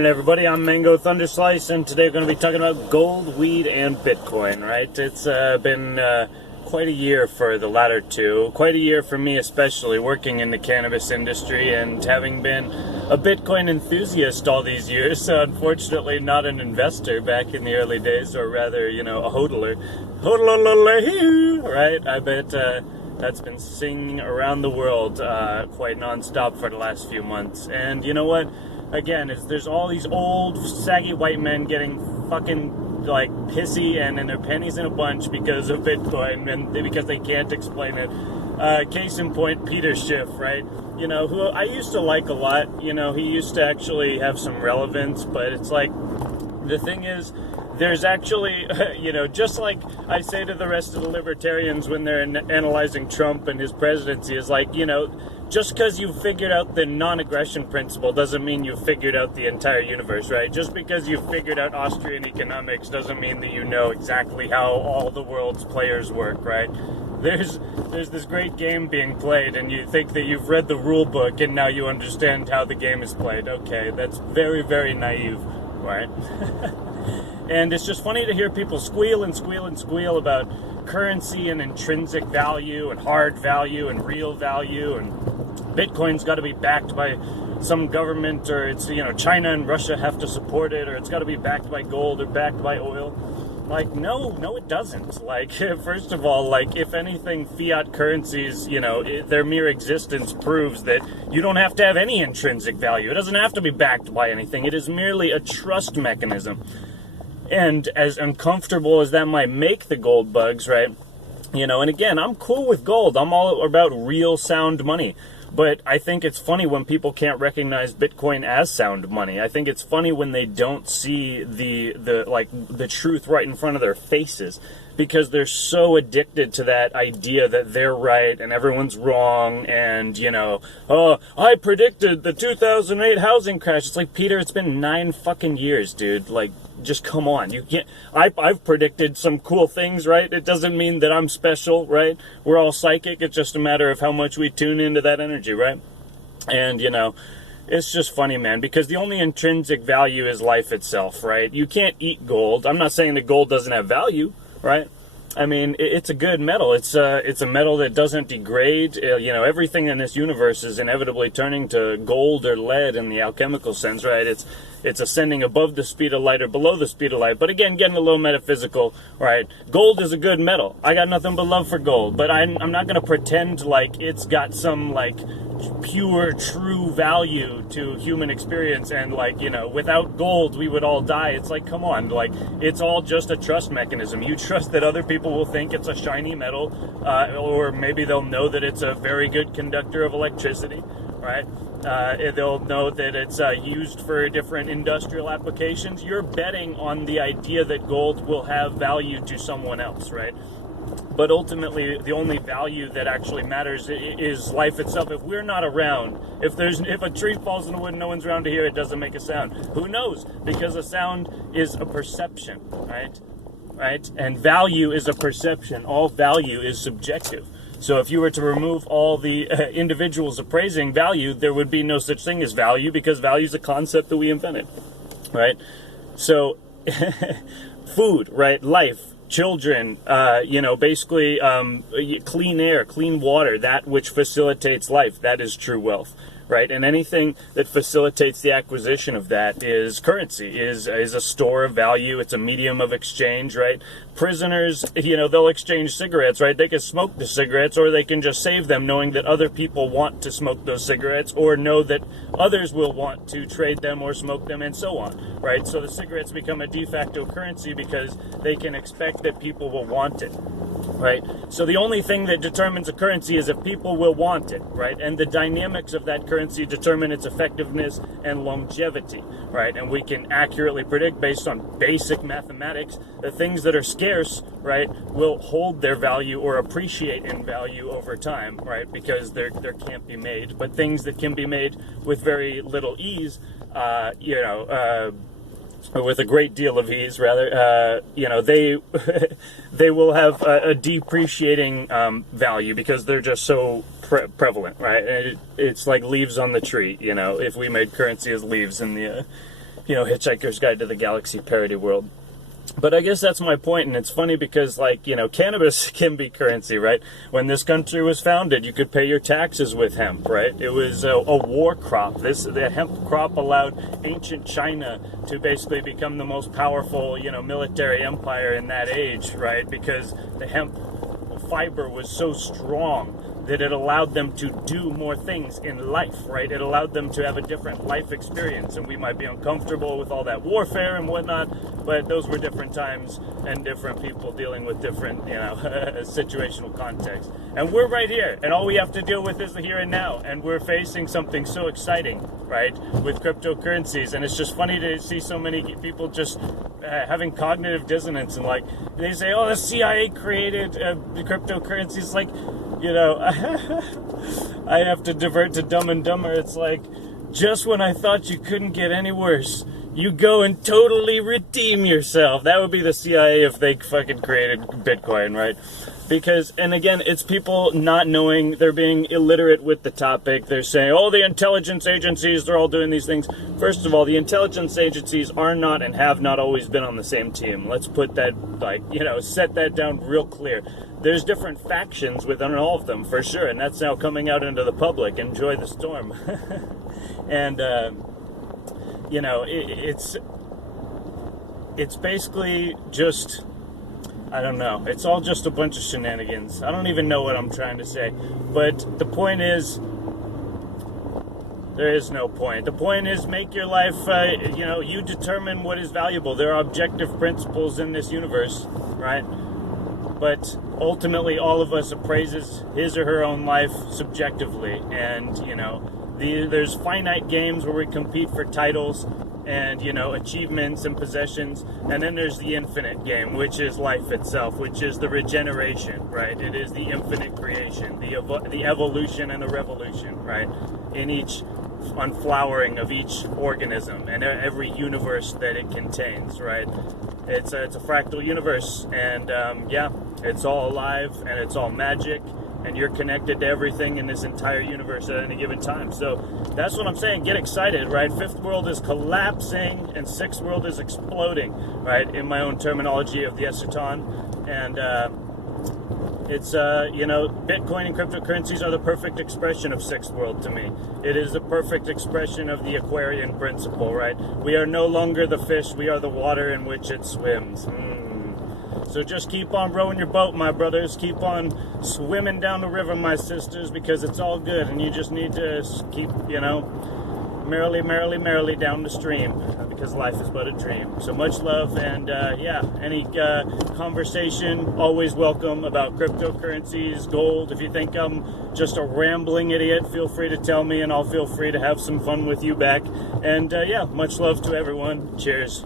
morning, everybody. I'm Mango Thunderslice, and today we're going to be talking about gold, weed, and Bitcoin, right? It's been quite a year for the latter two. Quite a year for me, especially, working in the cannabis industry and having been a Bitcoin enthusiast all these years. So unfortunately, not an investor back in the early days, or rather, a hodler. Hodler, right? I bet that's been singing around the world quite nonstop for the last few months. And you know what? Again, there's all these old, saggy white men getting fucking, pissy and their pennies in a bunch because of Bitcoin and because they can't explain it. Case in point, Peter Schiff, right? Who I used to like a lot. He used to actually have some relevance, but it's like, the thing is, there's actually, just like I say to the rest of the libertarians when they're analyzing Trump and his presidency, is like, just because you've figured out the non-aggression principle doesn't mean you've figured out the entire universe, right? Just because you've figured out Austrian economics doesn't mean that you know exactly how all the world's players work, right? There's this great game being played, and you think that you've read the rule book and now you understand how the game is played. Okay, that's very, very naive, right? And it's just funny to hear people squeal and squeal and squeal about currency and intrinsic value and hard value and real value, and Bitcoin's got to be backed by some government, or it's, China and Russia have to support it, or it's got to be backed by gold or backed by oil. No, it doesn't. First of all, if anything, fiat currencies, their mere existence proves that you don't have to have any intrinsic value. It doesn't have to be backed by anything. It is merely a trust mechanism. And as uncomfortable as that might make the gold bugs, right? And again, I'm cool with gold. I'm all about real sound money. But I think it's funny when people can't recognize Bitcoin as sound money. I think it's funny when they don't see the truth right in front of their faces, because they're so addicted to that idea that they're right and everyone's wrong. And, I predicted the 2008 housing crash. It's like, Peter, it's been 9 fucking years, dude. Just come on. You can't. I've predicted some cool things, right? It doesn't mean that I'm special, right? We're all psychic. It's just a matter of how much we tune into that energy, right? And, it's just funny, man, because the only intrinsic value is life itself, right? You can't eat gold. I'm not saying that gold doesn't have value, right? I mean, it's a good metal. It's a metal that doesn't degrade. Everything in this universe is inevitably turning to gold or lead in the alchemical sense, right? It's ascending above the speed of light or below the speed of light. But again, getting a little metaphysical, right? Gold is a good metal. I got nothing but love for gold, but I'm not going to pretend like it's got some pure, true value to human experience, and without gold we would all die. It's like, come on, it's all just a trust mechanism. You trust that other people will think it's a shiny metal, or maybe they'll know that it's a very good conductor of electricity, right? They'll know that it's used for different industrial applications. You're betting on the idea that gold will have value to someone else, right? But ultimately, the only value that actually matters is life itself. If we're not around, if a tree falls in the wood and no one's around to hear it, doesn't make a sound. Who knows? Because a sound is a perception, right? Right? And value is a perception. All value is subjective. So if you were to remove all the individuals appraising value, there would be no such thing as value, because value is a concept that we invented, right? So food, right? Life. Children, basically clean air, clean water, that which facilitates life, that is true wealth, right? And anything that facilitates the acquisition of that is currency, is a store of value. It's a medium of exchange, right? Prisoners, they'll exchange cigarettes, right? They can smoke the cigarettes, or they can just save them, knowing that other people want to smoke those cigarettes, or know that others will want to trade them or smoke them, and so on, right? So the cigarettes become a de facto currency because they can expect that people will want it, right? So the only thing that determines a currency is if people will want it, right? And the dynamics of that currency determine its effectiveness and longevity, right? And we can accurately predict, based on basic mathematics, that things that are scarce, right, will hold their value or appreciate in value over time, right? Because there can't be made. But things that can be made with very little ease, or with a great deal of ease, rather, they will have a depreciating value, because they're just so prevalent, right? It's like leaves on the tree. If we made currency as leaves in Hitchhiker's Guide to the Galaxy parody world. But I guess that's my point, and it's funny because, cannabis can be currency, right? When this country was founded, you could pay your taxes with hemp, right? It was a war crop. The hemp crop allowed ancient China to basically become the most powerful, military empire in that age, right? Because the hemp fiber was so strong that it allowed them to do more things in life, right? It allowed them to have a different life experience, and we might be uncomfortable with all that warfare and whatnot, but those were different times and different people dealing with different, situational contexts. And we're right here, and all we have to deal with is the here and now, and we're facing something so exciting, right, with cryptocurrencies, and it's just funny to see so many people just having cognitive dissonance, and they say, oh, the CIA created cryptocurrencies, I have to divert to Dumb and Dumber. It's like, just when I thought you couldn't get any worse, you go and totally redeem yourself. That would be the CIA if they fucking created Bitcoin, right? Because, and again, it's people not knowing, they're being illiterate with the topic. They're saying, oh, the intelligence agencies, they're all doing these things. First of all, the intelligence agencies are not and have not always been on the same team. Let's put that, set that down real clear. There's different factions within all of them, for sure, and that's now coming out into the public. Enjoy the storm. And, it's basically just, I don't know. It's all just a bunch of shenanigans. I don't even know what I'm trying to say. But the point is, there is no point. The point is, make your life, you determine what is valuable. There are objective principles in this universe, right? But ultimately, all of us appraises his or her own life subjectively. And, there's finite games where we compete for titles and, achievements and possessions. And then there's the infinite game, which is life itself, which is the regeneration, right? It is the infinite creation, the evolution and the revolution, right? In each unflowering of each organism and every universe that it contains, right? It's a fractal universe, and it's all alive and it's all magic, and you're connected to everything in this entire universe at any given time. So that's what I'm saying. Get excited, right? Fifth world is collapsing and sixth world is exploding, right? In my own terminology of the Esoton. And it's, Bitcoin and cryptocurrencies are the perfect expression of sixth world to me. It is the perfect expression of the Aquarian principle, right? We are no longer the fish, we are the water in which it swims. So just keep on rowing your boat, my brothers. Keep on swimming down the river, my sisters, because it's all good. And you just need to keep, merrily, merrily, merrily down the stream, because life is but a dream. So much love, and any conversation, always welcome, about cryptocurrencies, gold. If you think I'm just a rambling idiot, feel free to tell me, and I'll feel free to have some fun with you back. And much love to everyone. Cheers.